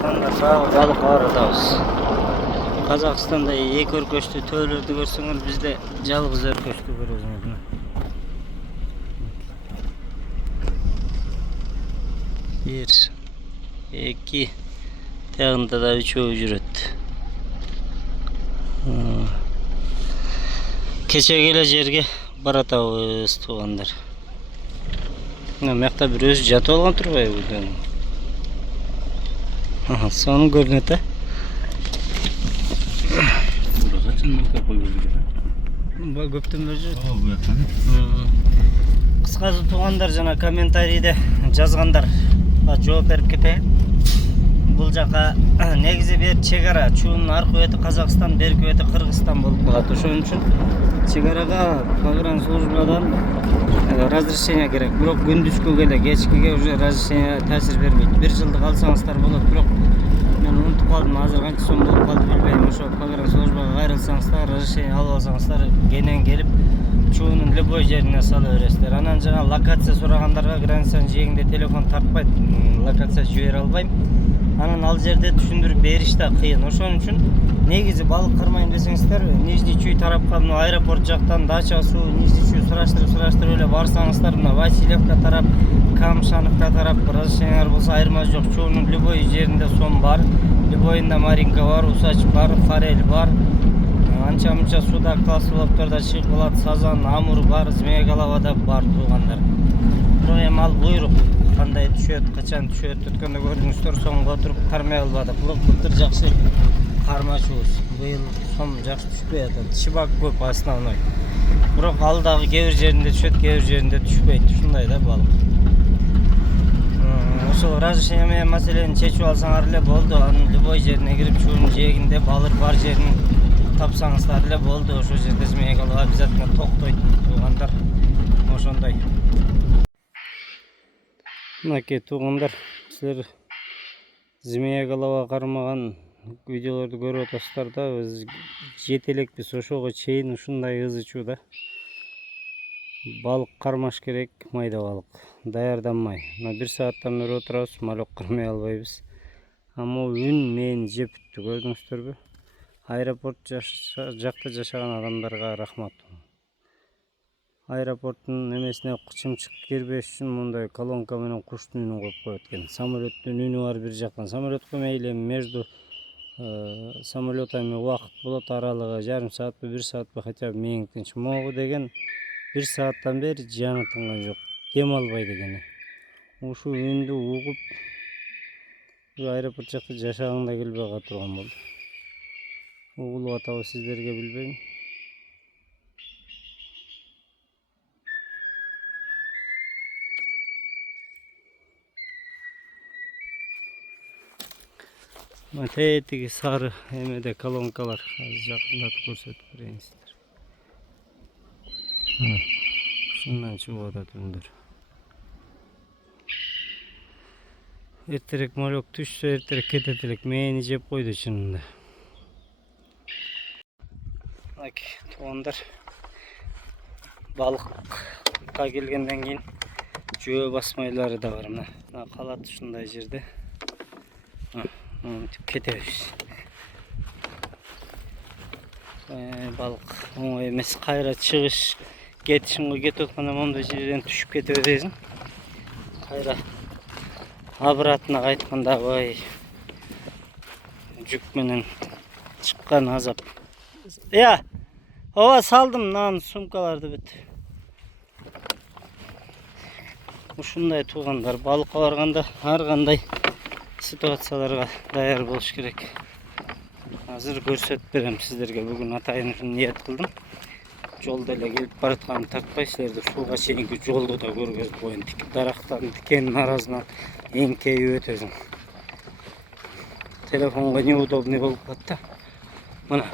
Қазақстанда сағы балық бар атабыз. Қазақстанда екі өркөштүү төөлөрдү көрсөңөр, бизде жалгыз өркөштүү көрөсүңөр. Bir, iki, tağında da üçöö жүрөт. Кече келе жерге баратабыз туугандар. Мыякта бир өзү жатып алган турбайбы? Соны көрүнөт, көптөн бери жүрөт. Кыскасы туугандар, жана комментарийде жазгандар жооп берип кетейин. Бул жака негизи бир чек ара, чуунун аркы бети Казакстан, берки бети Кыргызстан болуп калат. Ошон үчүн чек арага погранслужбадан разрешение керек. Бирок күндүзгө келе, кечкиге уже разрешение таасир бербейт. 1 жылдык алсаңыздар болот, бирок мен унутуп калдым, азыр канча сом болуп калды билбейм. Ошо погранслужбага кайрылсаңыздар, разрешение алып алсаңыздар, кенен келип чуунун любой жерине сала бересиздер. Анан жана локация сурагандарга границанын жээгинде телефон тартпайт, локация жибере албайм. Анан ал жерде түшүндүрүп бериш да кыйын. Ошон үчүн негизи балык кармайм десеңиздер, Нижний Чуй тарапка, аэропорт жактан Дача суу, Нижний Чуй сураштырып эле барсаңыздар, Васильевка тарап, Камшановка тарап разрешениялар болсо айырма жок. Чуунун любой жеринде сом бар, любойунда маринка бар, усач бар, форель бар. Анча-мынча суда классовларда чыгып калат, сазан, амур бар, змея голова бар туугандар. Бирок эми ал буйрук, кандай түшөт, качан түшөт, өткөндө көрдүңүздөр, сомго туруп кармай албадык. Былтыр жакшы кармачубуз. Быйыл сом жакшы түшпөй атат. Шибак көп основной. Бирок ал дагы кээ бир жеринде түшөт, кээ бир жеринде түшпөйт. Ушундай да балык. Ошол разрешение менен маселени чечип алсаңар эле болду. Анын любой жерине кирип, чуунун жээгинде балыр бар жерин тапсаңыздар эле болду. Ошол жерде змея голова обязательно токтойт туугандар. Ошондой. Мынакей туугандар, силер змея голова кармаган видеолорду көрүп атасыздар да, биз жетелекпиз. Ошого чейин ушундай ызы чууда балык кармаш керек, майда балык даярданмай. 1 сааттан бери отурабыз, малек кармай албайбыз. Могу үн мени жеп бүттү, көрдүңүздөрбү? Аэропорт жакта жашаган адамдарга рахмат. Аэропорттун эмесине чымчык кирбеш үчүн мындай колонка менен куштун үнүн коюп коет экен. Самолеттин үнү бар бир жактан. Самолетко мейли между самолетами убакыт болот, аралыгы жарым саатпы, 1 саатпы, хотя бы мээң тынч. Могу деген 1 сааттан бери жаны тынган жок, дем албай дегени. Ушул үндү угуп, аэропорт жакта жашагың да келбей кала турган болду. Угулуп атабы сиздерге билбейм. Тетиги сары эмеде колонкалар, азыр жакындатып көрсөтүп берейин сиздерге. Ушундан чыгып атат үндөр. Эртерээк малек түшсө, эртерээк кетет элек. Мени жеп койду чынында. Туугандар, балыкка келгенден кийин жөө басмайлары да бар. Мына калат ушундай жерде. Мынтип кетебиз. Балык оңой эмес, кайра чыгыш, кетишинге кетип атканда мондой жерден түшүп кетип атасың. Кайра обратно кайтканда бай жүк менен чыккан азап. Ооба салдым мына сумкаларды бүт. Ушундай туугандар, балыкка барганда ар кандай ситуацияларга даяр болуш керек. Азыр көрсөтүп берем сиздерге. Бүгүн атайын ниет кылдым. Жолдо эле келип баратканын тартпай, силерди сууга чейинки жолду да көргөзүп коеюн. Дарактардын тикенин арасынан эңкейип өтөсүң. Телефонго неудобный болуп калат да. Мына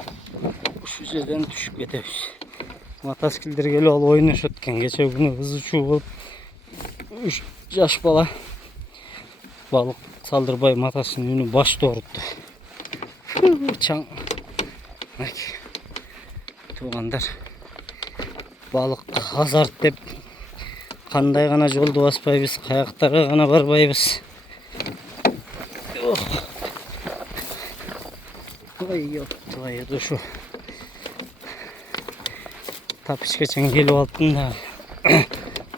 ушул жерден түшүп кетебиз. Мотоциклдер келип алып ойношот экен. Кече күнү ызы чуу болуп 3 жаш бала балык салдырбай матасынын үнү башты оорутту. Чаң. Туугандар, балык азарт деп кандай гана жолду баспайбыз, каяктарга гана барбайбыз. Ой, yo'q, şu tapışkaçan gelip alttım da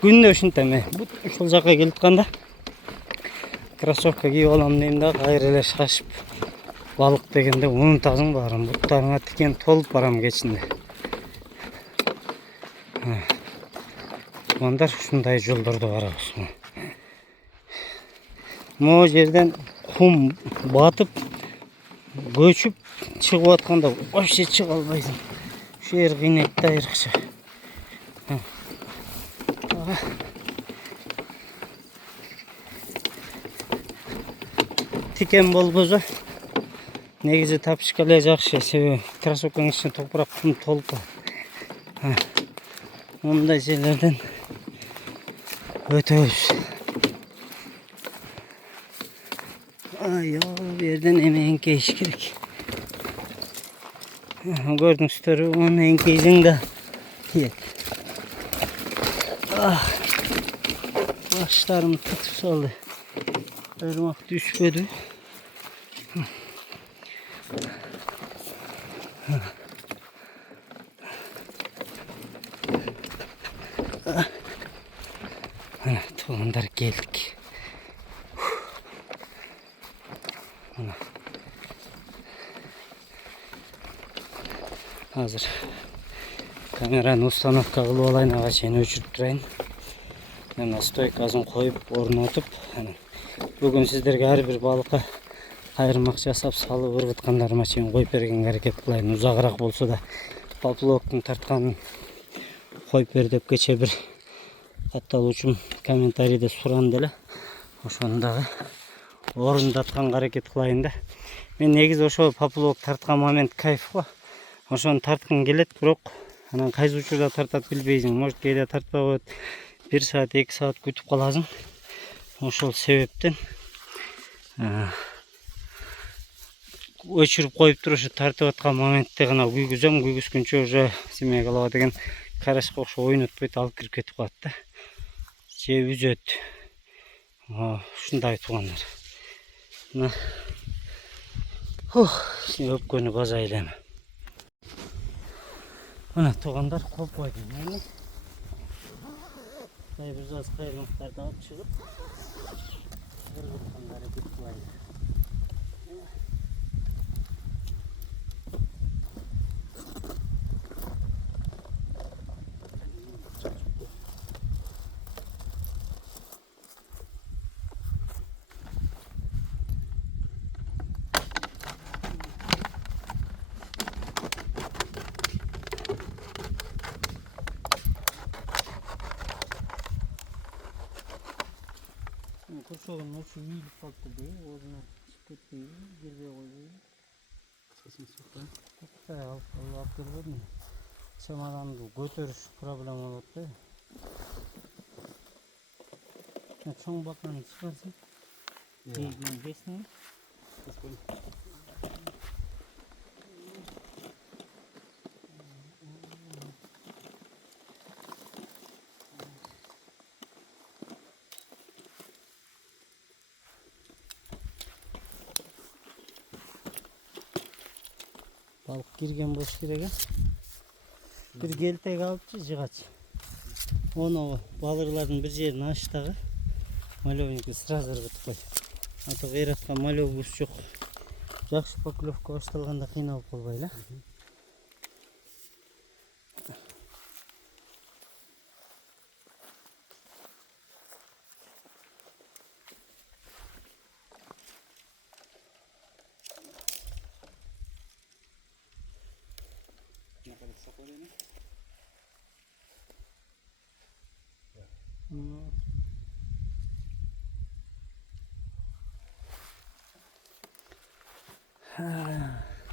günde ушинтем мен ушул жака келип атканда кроссовка кийип алам дейм да кайра эле шашып балык дегенде унутасың баарын буттарыңа тикен толуп барам кечинде. Туугандар ушундай жолдорду карабыз. Могу жерден кум батып көчүп чыгып атканда вообще чыга албайсың. Şu yer kıynekli ayırıkça. Tiken bolboza negizi tapışkalıya jakşı себеби кроссовканын içine toprak kum tolup onday şeylerden ötөбүз. Ay bu yerden emeğin keyiş gerek. Gördüңүздөр, onun enkeyden de yet. Başlarım tutup saldı. Irmak düşmedi. Tuğanlar geldik. Hazır kamerаны установка кылып алайын, ага чейин өчүрүп турайын. Мен стойкасын коюп орнотуп, бүгүн сиздерге ар бир балыкка айырмак жасап салып ыргыткандарыма чейин коюп бергенге аракет кылайын. Узагыраак болсо да поплавоктун тартканын коюп бер деп кече бир катталуучум комментарийде суранды эле. Ошону дагы орундатканга аракет кылайын да. Мен негизи ошо поплавок тарткан момент кайф го. Ошону тарткың келет, бирок анан кайсы учурда тартат билбейсиң. Может кээде тартпай коет, 1 саат 2 саат күтүп каласың. Ошол себептен өчүрүп коюп туруп ушу тартып аткан моментте гана күйгүзөм. Күйгүзгүнчө уже семей голова деген карашка окшоп ойнотпойт, алып кирип кетип калат да. Же үзөт. Ушундай туугандар. Өпкөнү база элеме. Мына туугандар копой дейм. Кай бир жаз кайрылыктарды алып чыгып ыргытканга аракет кылайын. Kurşoğun uçu yiyip kalktı diye, oruna çıkıp diye, girmeye koyuyor. Kısasını soktu. Hatta Allah akıllı mı? Çamadan götürüş problem oldu. Çoğun bakanı çıkarsın. İyi gün geçsin. Balık girgen boş giregen. Bir geltek alıpçı jıgaç. Onu balırların bir yerini açtı. Малевники сразу ыргытып кой. Ата кыйратка малевбуз жок. Жакшы поклевка башталганда кыйналып калбайлы.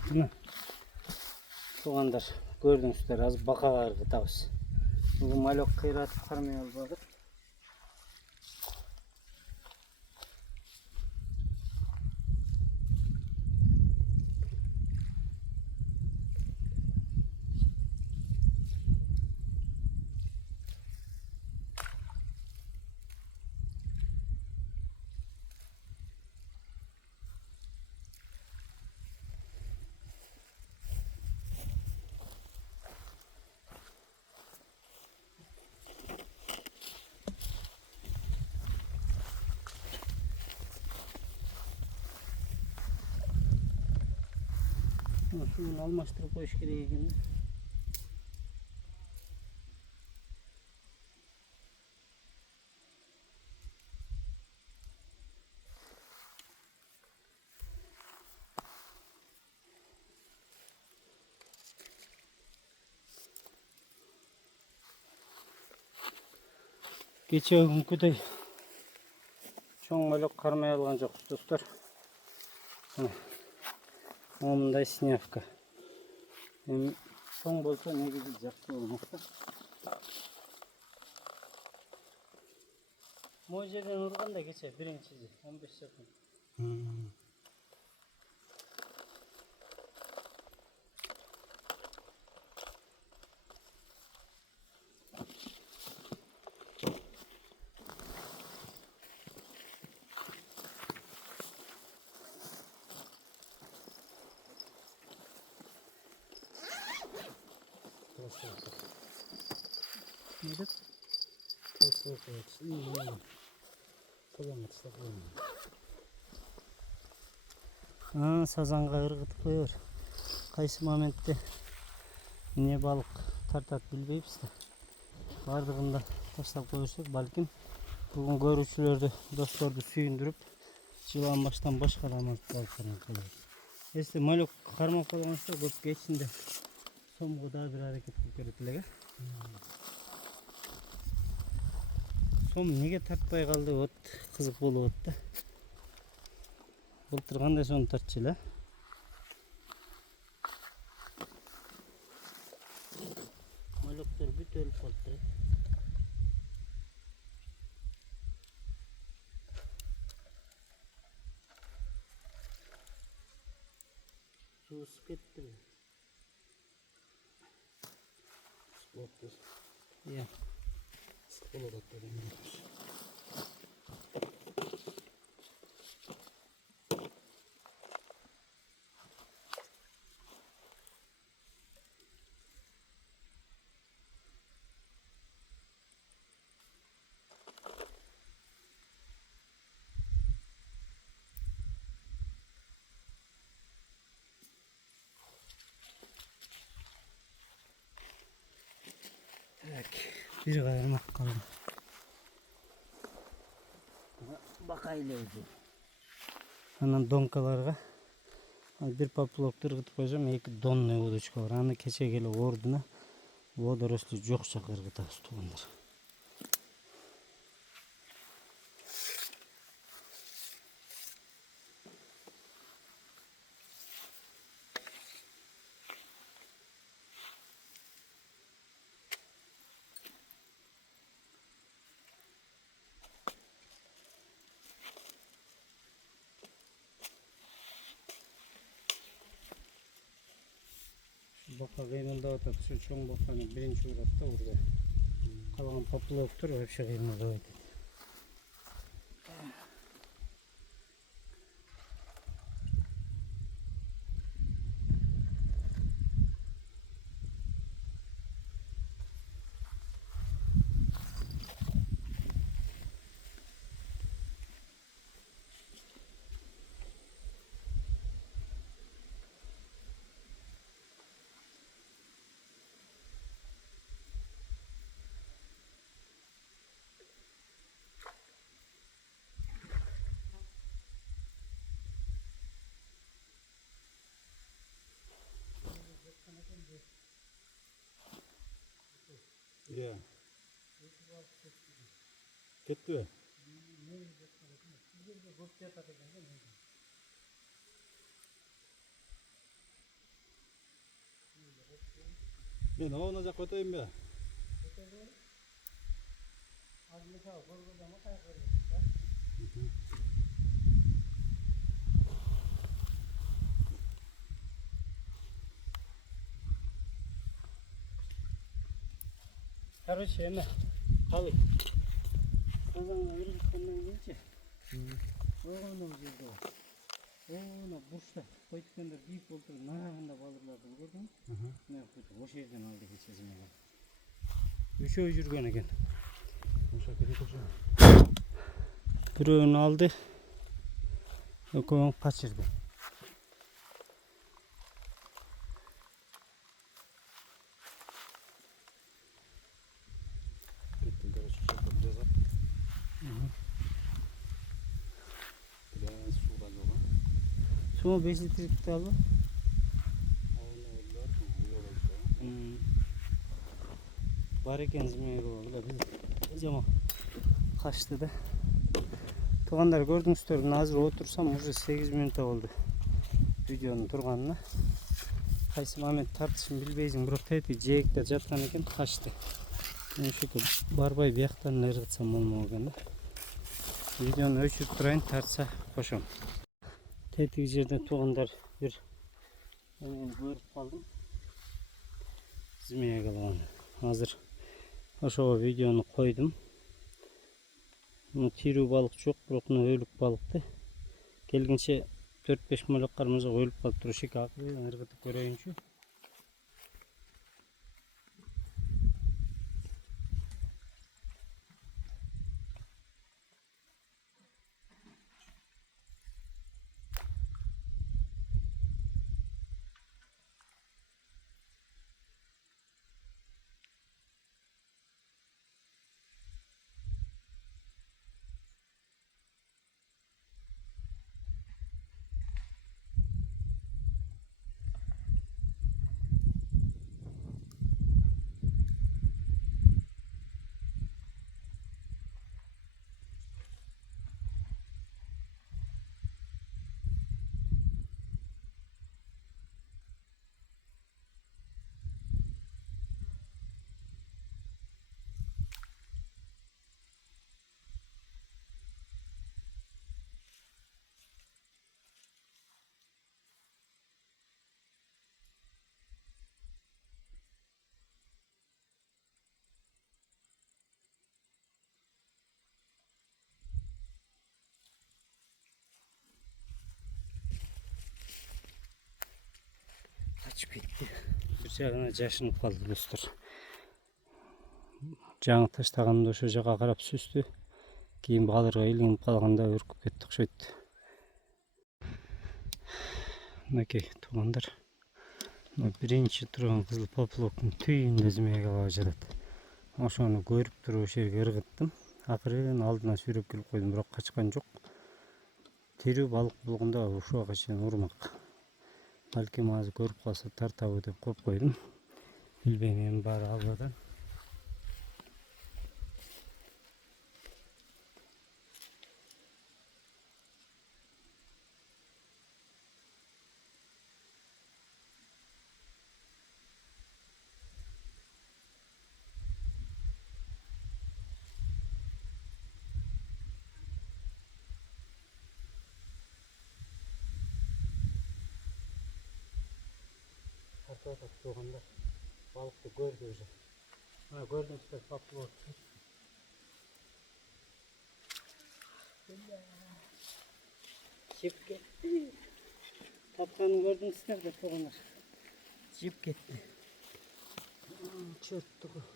Мына туугандар, көрдүңүздөр, азыр бакага ыргытабыз. Бүгүн малек кыйратып кармай албадык. Şunu almaştırıp koyuş gereği gibi. Geçen günküdey çoğun balık karmaya alған жоқпыз достар. Мындай снявка. Соң болса негізі жақсы болмақ та. Мой жерден ұрғанда кеше біріншіде 15 секунд. Nedir? Tavsiye koyacaksın. İyi mi? Koyamadıysa koyamam. Сазанға ырғытып қойыр. Қайсы моментте не балық тартат білбейбіз да. Бардығында таштап қойырсақ, балким бүгін көрушілерді, достарды сүйіндіріп, жылан баштан башқа дамаз балықтарын қылыр. Если малек қармап қалғанша көп кешінде сомғы да бір әрекет көтеретілігі. Сом неге тартпай қалды, от қызық болу отты. Былтыр қандай соны тартшылы. Малектер бүт өліп қалды. Су ысып кетті. Ысып Иә. ысып болады деген. Bir kayırmak kaldı. Bakayla ödü. Anan donkalarga bir поплавок ыргытып койсом, 2 донный удочка бар. Аны кече келе ордуна водоросли жокча ыргытабыз туугандар. Boka kıymılda otadı. Şu çoğun bokanın birinci uğrattı burada. Kalan поплавоктар вообще kıymılda otadı. Ya. Ketdi mi? Ben ona da koyayım be. Короче, эме қалай. Сазанға ырғытқаннан келші. Ойғаннан жерде бар. Оны бұрышта қойдықкендер дейіп болды. Нарағында балырларды көрдің. Мен қойды. Ош жерден алды кечезімеген. Үшеу жүрген екен. Біреуін алды. Екеуін қашырды. Şu 5 litrelik de aldı. Var ekan zimeye oldu. Biz ama kaçtı da. Tuğanlar gördüңүздөр, hazır otursam уже 8 minut oldu. Videonun turganına. Qayсы момент тартышын билбейсиң, бирок тети жээкте жаткан экен, качты. Мен ушуга барбай бияктан ыргытсам болмок экен да. Видеону өчүрүп турайын, тартса кошом. Тетиги жерде туугандар бир көрүп калдым. Змея калган. Азыр ошого видеону койдум. Тирүү балык жок, бирок өлүк балыкты. Келгенче 4-5 молек кармызы өлүп калып турушу экен, акырын ыргытып көрөйүнчү. Kaçıp gitti. Bir жагына жашынып калды достор. Жаңы таштаганда ошо жака карап сүздү. Кийин балырга илинип калганда үркүп кетти окшойт. Мынакей туугандар. Биринчи турган кызыл поплавктын түйүндө змея калып жатат. Ошону көрүп туруп ошол жерге ыргыттым. Акырын алдына сүйрөп келип койдум, бирок качкан жок. Тирүү балык болгондо ушуга чейин урмак. Балким азыр көрүп калса тартабы деп коюп койдум. Билбейм, эми баары албадан. Тартып тугандар. Балыкты көрдү уже. Мына көрдүңүздөр, поплавок. Жеп кетти. Тапканын көрдүңүздөр да тугандар. Жеп кетти. Чөттүгү.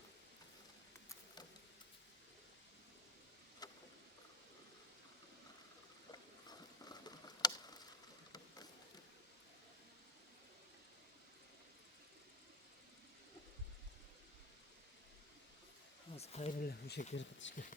Az kaybıyla bu şekeri katış gerek.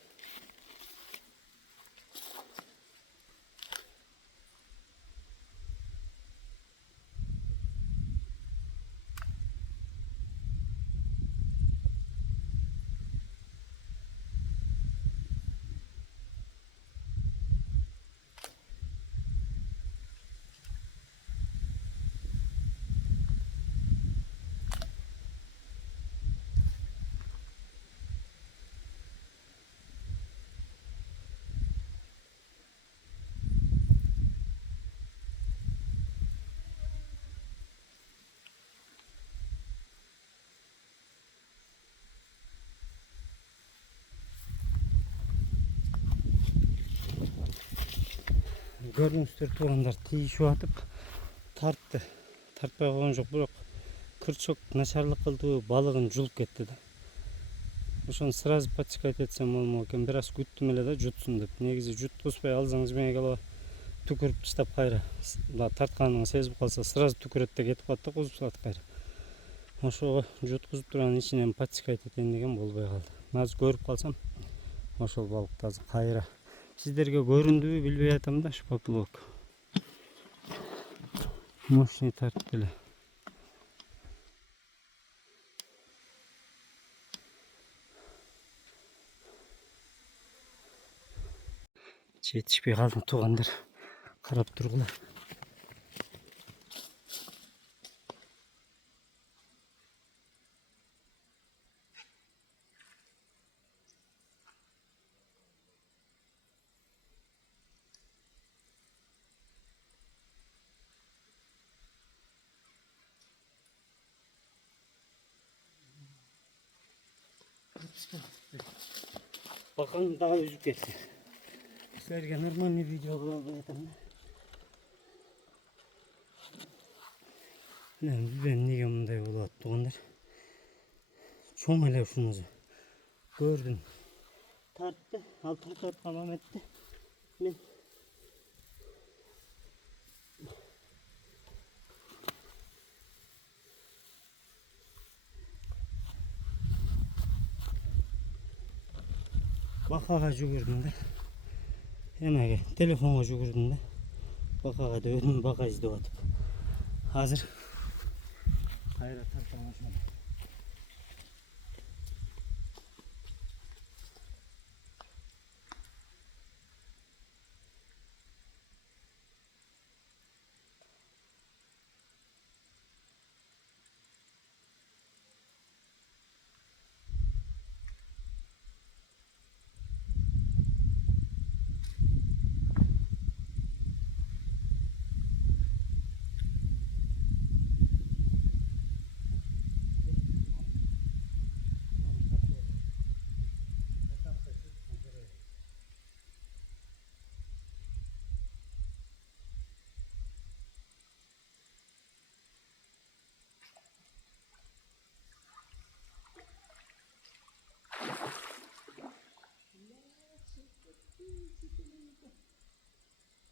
Gördüğünüzдөр тугандар тийишип атып тартты. Тартпай койгон жок, бирок кырчок начарлык кылды, балыгын жулуп кетти да. Ошону сразу подчекать этсем болмок экен, бир аз күттүм эле да жутсун деп. Негизи жуткузбай алсаңыз мени калып түкүрүп таштап кайра. Тартканын сезип калса сразу түкүрөт да кетип калат да, кузуп салат кайра. Ошого жуткузуп турган ичинен подчекать этейин деген болбой калды. Азыр көрүп калсам ошол балыкты азыр кайра сиздерге көрүндүбү билбей атам да, ушу поплавок. Muşni tartып эле. Жетишпей калдым, туугандар карап тургула. Bakalım daha üzüp geçti. Sizlerge нормальный видео болду. Ben niye мындай болуп атты? Çoğum ele ушуну gördüm. Tarttı, altını tartmam etti. Ben bakaga жүгүрдүм да. Эмеге телефонго жүгүрдүм да. Bakaga döndüm, baka izlеп атып. Азыр кайра тартамын ошону.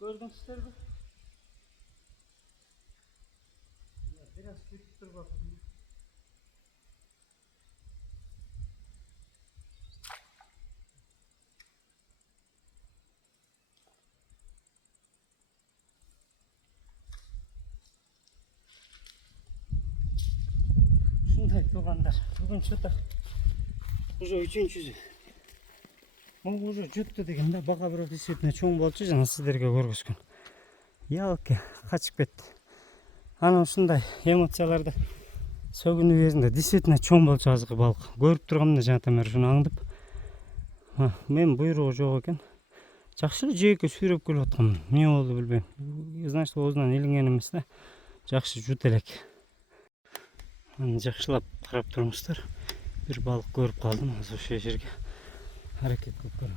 Gördünüzler mi? Biraz küçüktür bak. Şunday tuğanlar. Bugün çıktı. Уже üçüncüsü. Ол уже жүттү дегенде бака бирок действительно чоң болчу, жана сиздерге көргөзгөн. Ялке качып кетти. Анан ушундай эмоцияларды сөгүнүү кезинде действительно чоң болчу азыркы балык. Көрүп тургамда жанатан бери ушуну аңдып. Мен буйругу жок экен. Жакшы эле жээкке сүйрөп келип аткам. Эмне болду билбейм. Значит, оозунан илинген эмес да. Жакшы жут элек. Аны жакшылап карап туруңуздар. Бир балык көрүп калдым азыр ошол жерге. Hareket koparım.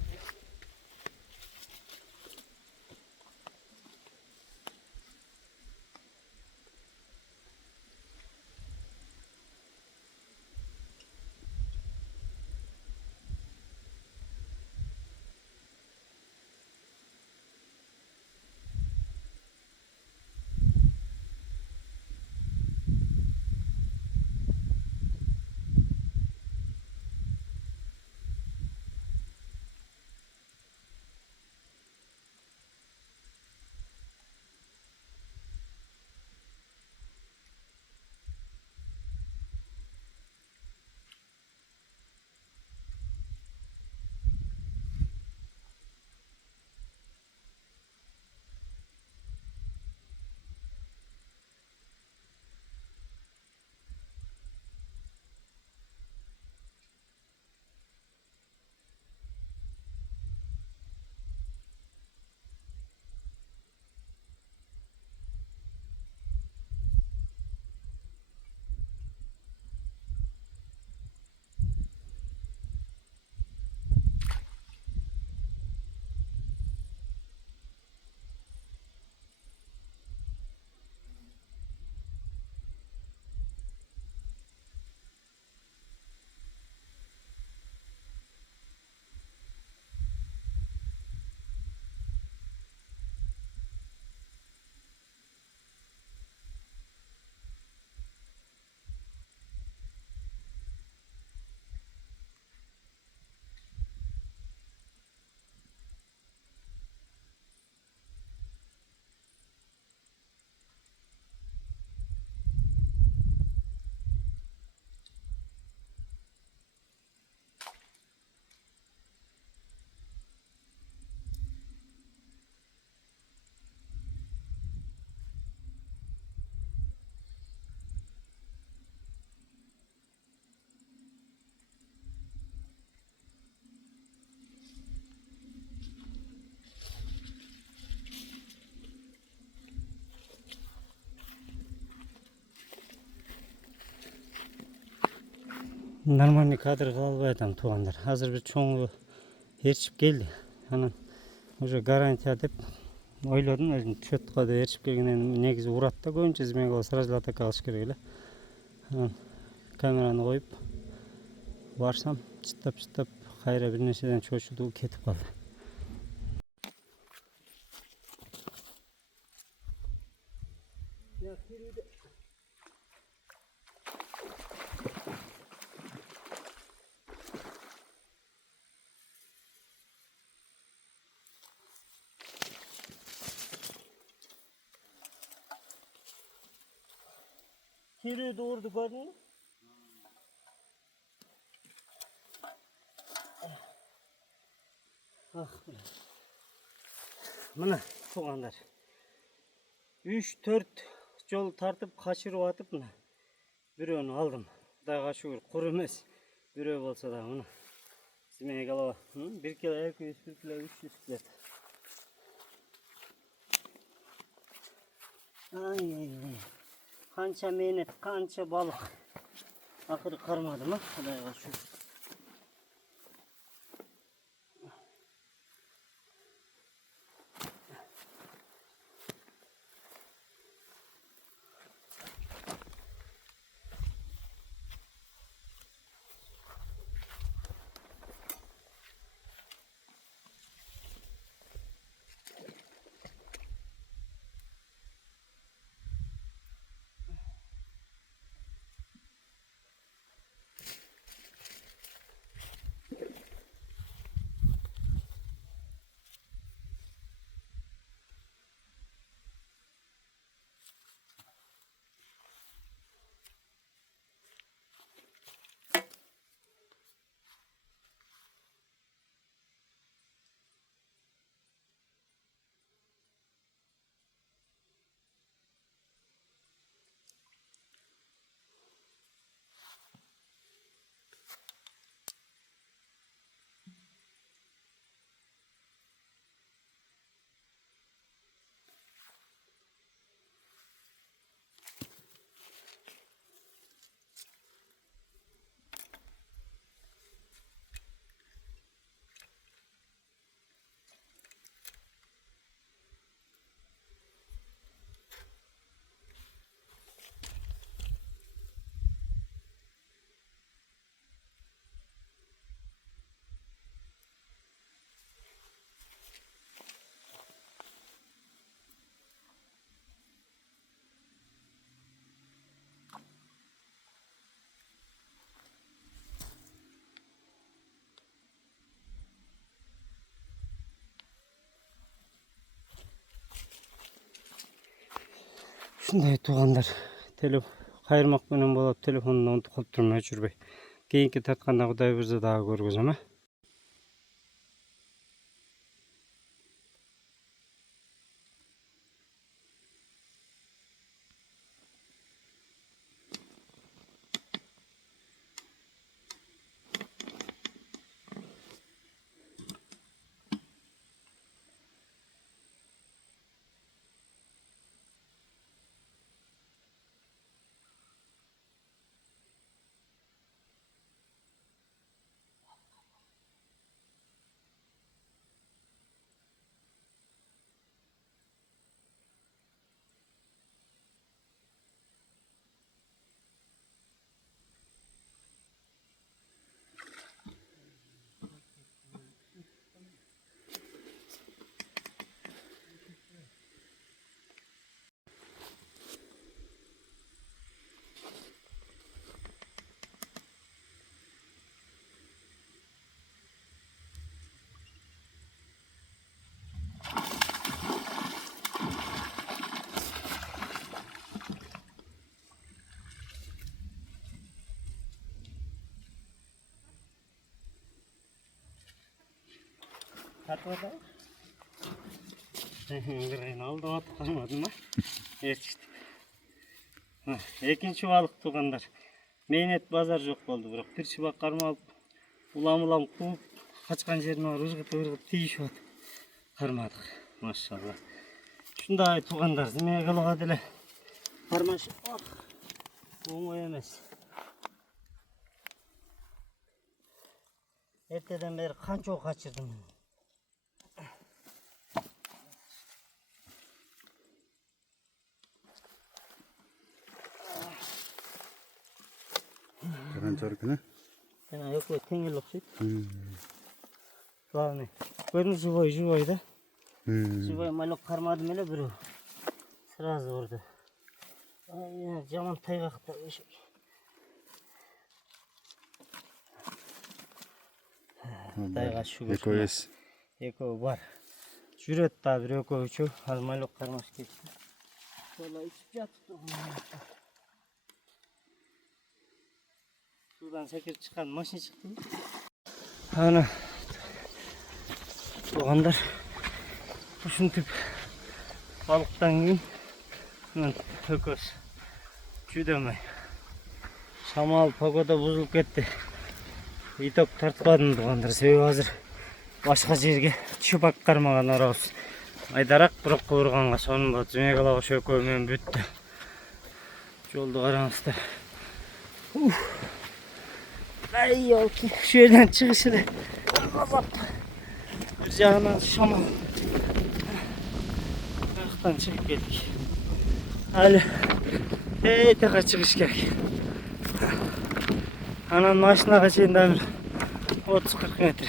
Нормальный кадр кыла албай атам туугандар. Азыр бир чоңу ээрчип келди. Анан уже гарантия деп ойлодум, өзүм четко деп ээрчип келгенен негизи урат да көбүнчө змега сразу эле атака кылыш керек эле. Анан камераны коюп барсам, чыттап кайра бир нерседен чочуду кетип калды. Кирүү doğurdu gördün mü? Ah, mına tuğanlar. 3-4 жол тартып качырып атып мына бирөөнү алдым. Кудайга шүгүр, кур эмес. Бирөө болсо да мына. Змея голова. 1 кило 200, 1 кило 300 килет. Ай. Kança mehnat, kança balık. Akırı karmadı mı? Kudayga şükür. Ушундай туугандар, кайырмак менен болот, телефондон унутуп калыптырмын, өчүрбөй. Кийинки тартканда Кудай буйрса дагы көргөзөм, а. Atmadı. Bir aldı atıp kalmadı mı? Yetiştik. Ekinci balık tuğanlar. Meynet bazar yok oldu. Bırak bir çıbak karma alıp ulam kuup kaçkan жерine var ırgıp tiyişip at. Karmadık. Maşallah. Şunday tuğanlar. Zimeye kılığa dile. Karmaş. Oğun emez. Erteden beri kança ok kaçırdım. Kançarık ne? Yana yok o tengel okşayıp. Главный. Gördün живой да? Живой малек кармадым эле бирөө. Сразу урду. Ай, жаман тайгакта. Тайга шүгүр. Экоэс. Экөө бар. Жүрөт да бир экөөчү. Ал малек кармаш кетти. Сола ичип жатыптыр. Судан секирип чыккан машина чыкты. Ана тугандар ушинтип балыктан кийин мына экөөбүз жүдөмөй. Шамал погода бузулуп кетти. Иток тартпадым тугандар, себеби азыр башка жерге чубак кармаган арабыз. Айдарак бирок урганга сонун жөнөк ала ошо экөө менен бүттү. Жолду караңыздар. Ай, елки, şu yerden çıkışı da azap. Bir jağından şamal. Ayaktan çıkıp geldik. Hali tekrar çıkış gerek. Anam maşına kaçayım da bir 30-40 metre.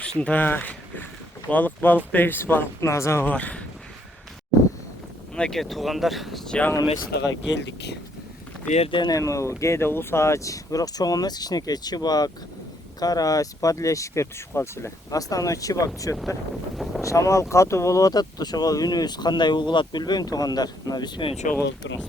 Şunda balık deyipsiz, balıktın azabı var. Мынакей тугандар, жаңы местага келдик. Бу жерден эми кээде усач, бирок чоң эмес, кичинекей чыбак, карась, подлещиктер түшүп калчу эле. Основной чыбак түшөт да. Шамал катуу болуп атат, ошого үнүбүз кандай угулат билбейм тугандар. Мына биз менен чогулуп туруңуз.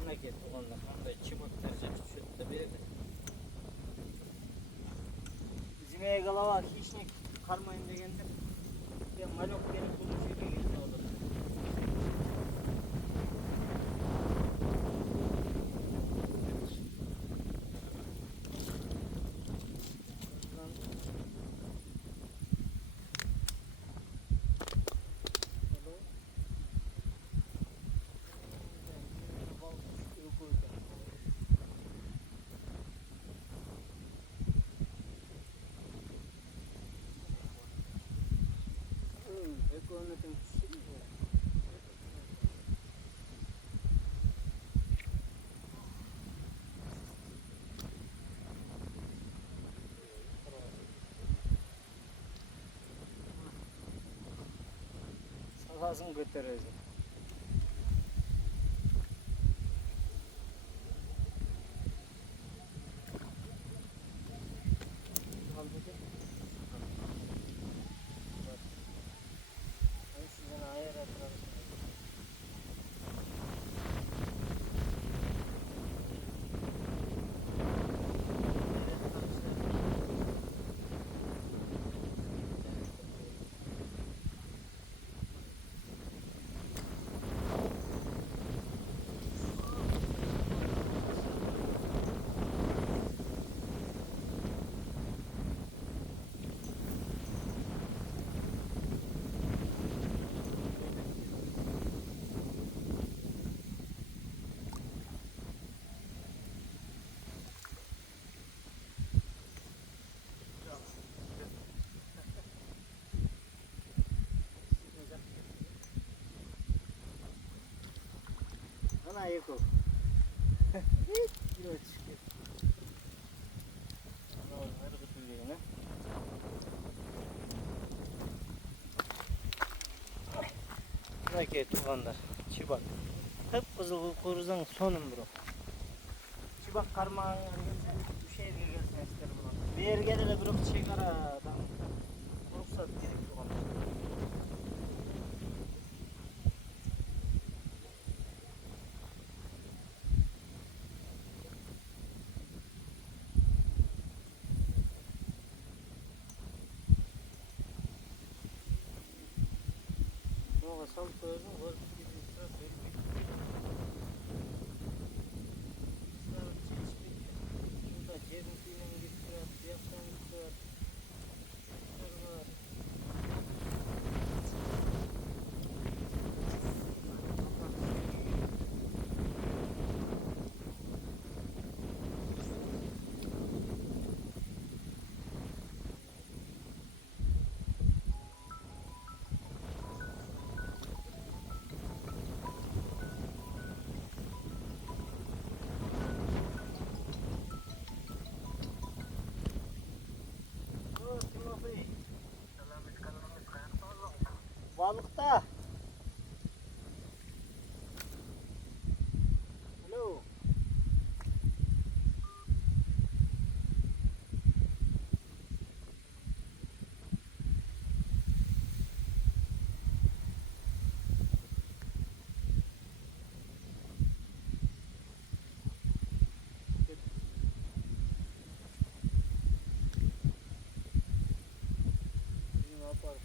Münake tuğanlar kандай чыбактар жеп түшөт да берет. Зимeye голова хищник кармайын дегенде малек берип бул жерге келип алды. Salazın götüreceğim. Ana yeko. Hiç. yine. Buraya tuğanlar. Çibak. Kıpkızıl kuruzan sonun bro. Çibak karmağın bir şey gelsin isterim buna. Bir yer gelir de bırak çekaradan. Ruhsat gerek tuğanlar. Sal koyalım, var gibi bir burada cebimizden getiriyor, fiyattan getiriyor. Balıkta. Alo. Ne yapar?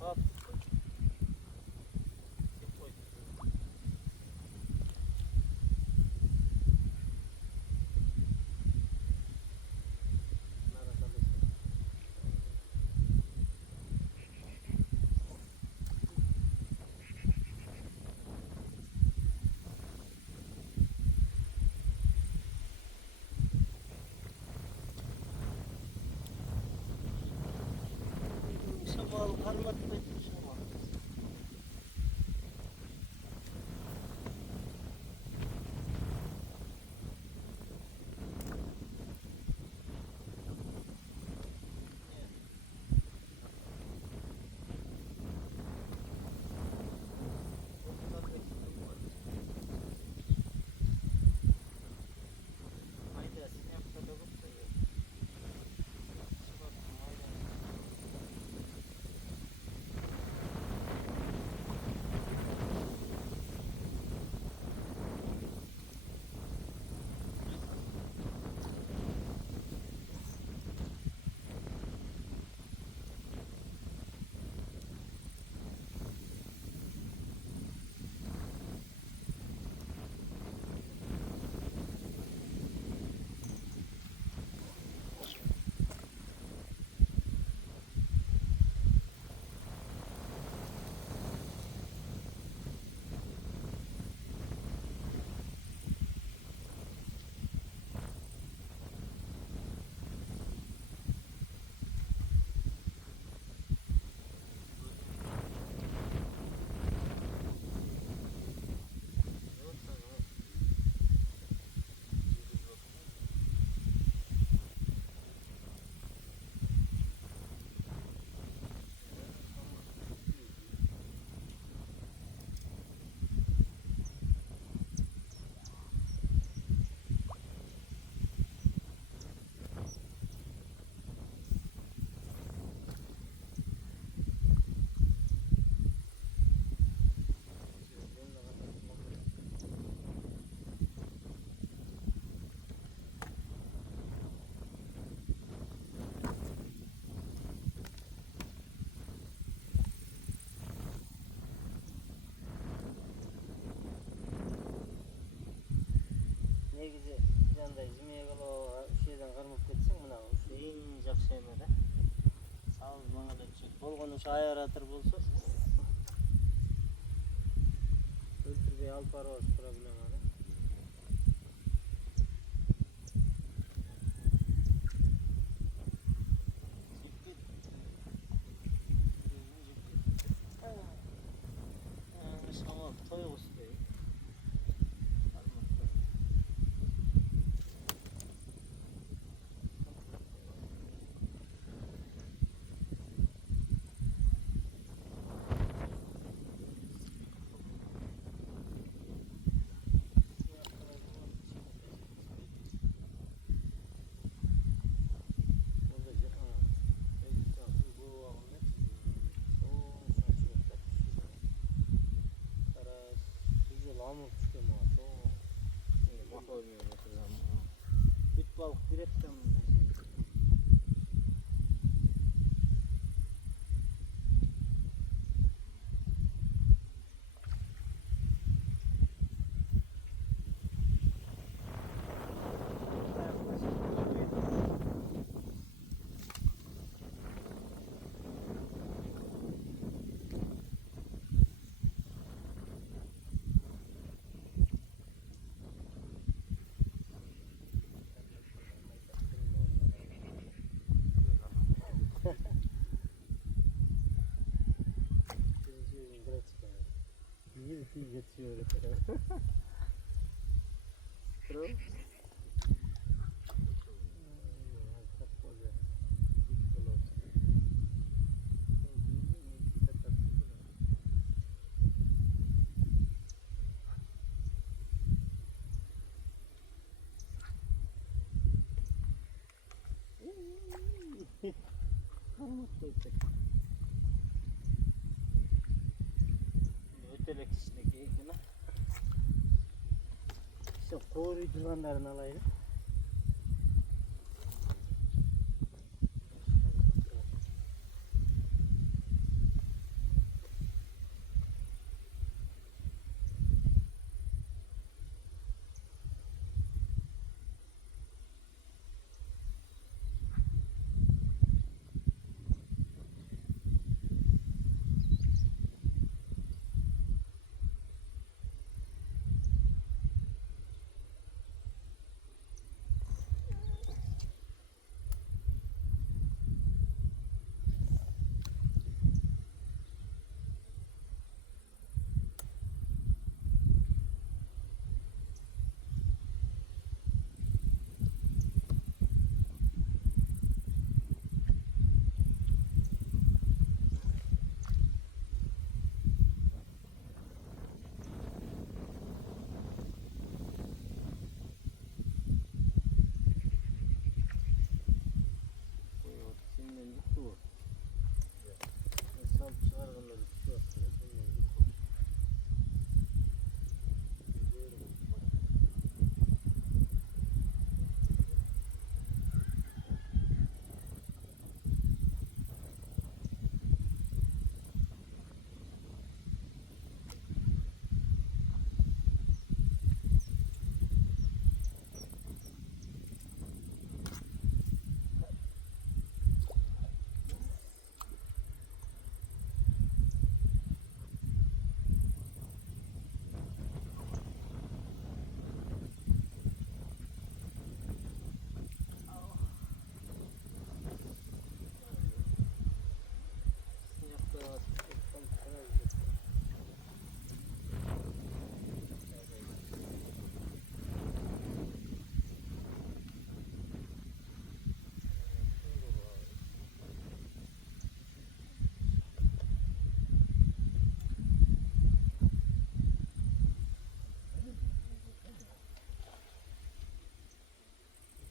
Hop. Sabah parmak bekliyor. анандай жемеге ушеден кармап кетсең мына ушу эң жакшы эме да. Салып мага эле түшөт. Болгону ушу аэратор болсо өлтүрбөй алып барабыз проблеманы. Şamal toy ustuyor. Lamur düştü mü? Çok. Mahvolmuyor mesela. Büt balık ürettim. İyi geçiyor. Bro. Ötelek içindeki ekine. İşte koruyu duranlarını alayım.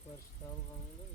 Barışta alganında mı?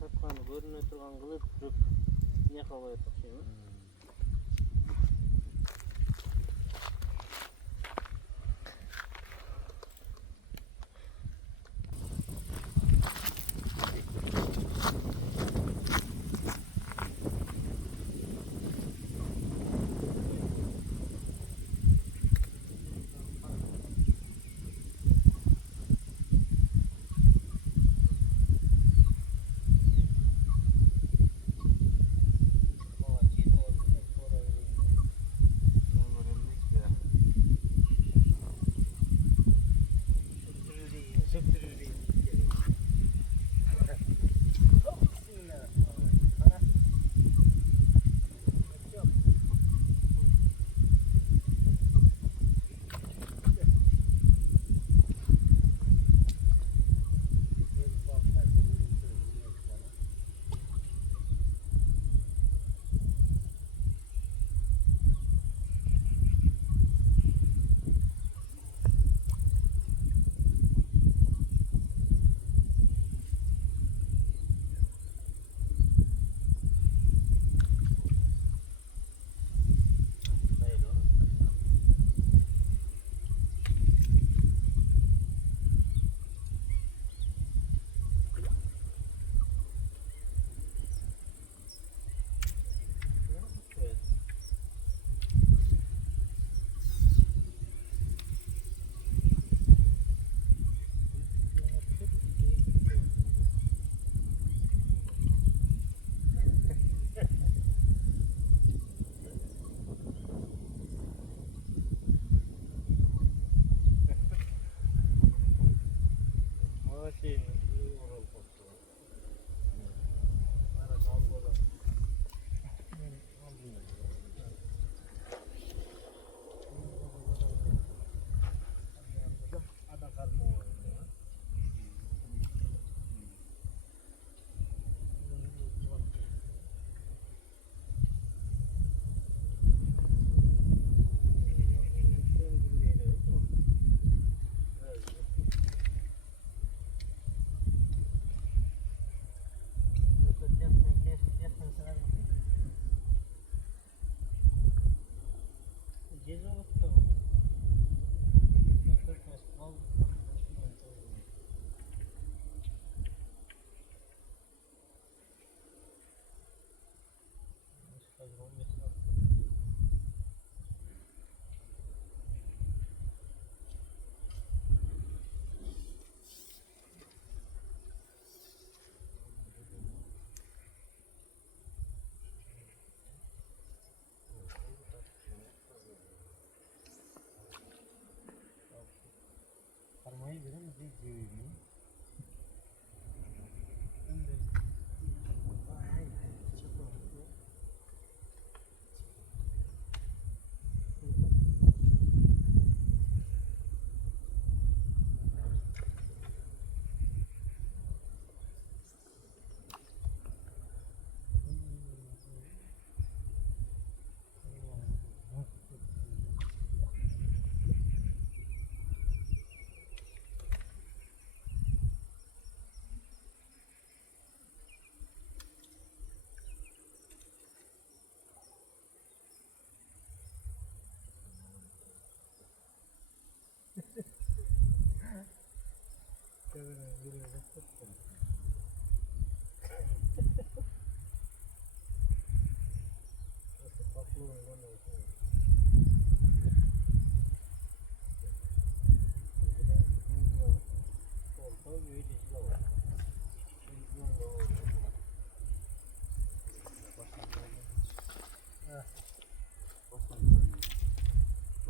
Çapkanı görünüyor turgan kılıp durup ne kavga şey mi?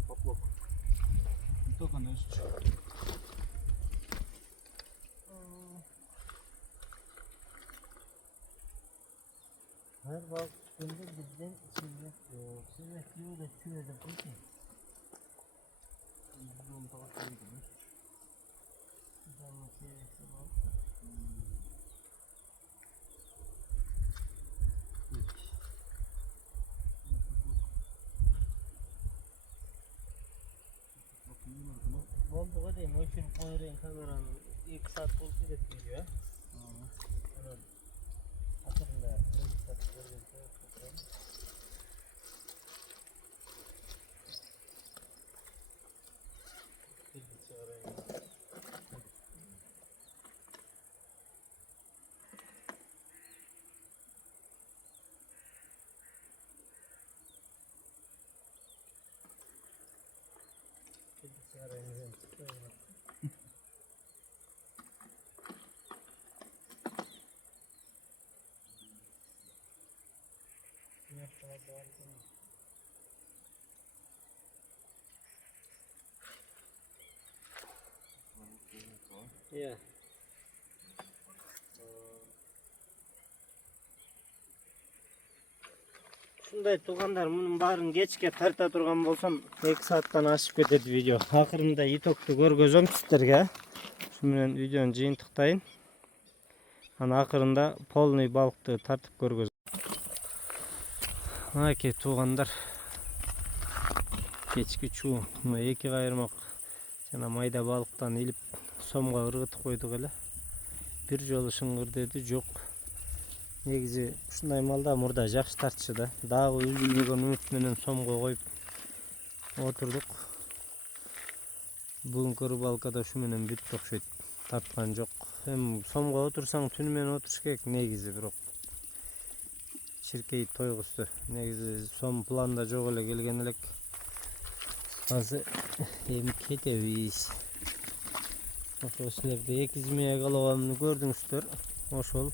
Поплавок. Только на еще. Her balık tuttuğunda bizden içinde yok. Size kiyo da tüyo da peki. Bunu da koydum. Zaman seviyesi var. Oldu o değil mi? O için koyarın kameranın ilk saat bulup bir de video. Hatırında ilk saat görüntü. Yeah. Şunday tuğanlar bunun barın geçke tarta turgan bolsam 2 saatten aşıp ketedi video. Akırında yitoktu görgözüm sizlerge. Şu bilen videonun jыйынтыктайын. Ana akırında polный balıkты tartıp görgözüm. Ake tuğanlar keçki çuu. Buna 2 kayırmak jana mayda balıktan ilip somga ыргытып koyduk ele. Bir jolu şıngır dedi, jok. Negizi ушундай малда мурда жакшы тартчу да. Дагы үзүлмөгөн үмүт менен сомго коюп отурдук. Бүгүнкү рыбалкада ушу менен бүттү окшойт. Тарткан жок. Эми сомго отурсаң түнү менен отуруш керек негизи, бирок ширкейип тойгузду. Негизи сом планда жок эле келген элек. Азыр эми кетебиз. Ошолерде 2 змея калганын көрдүңүздөр. Ошол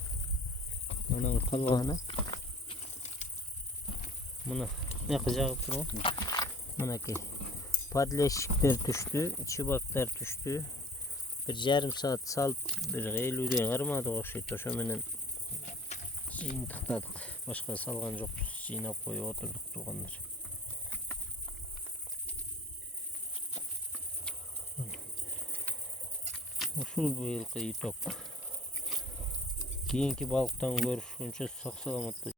анан калганы мына жака жагып туруп, мынакей подлещиктер түштү, чыбактар түштү. 1,5 саат салып, бир 50дей кармадык окшойт. Ошо менен жыйынтыктадык. Башка салган жокпуз, жыйнап коюп отурдук туугандар. Ушул быйылкы иток. Кийинки балыктан көрүшкөнчө сак саламатта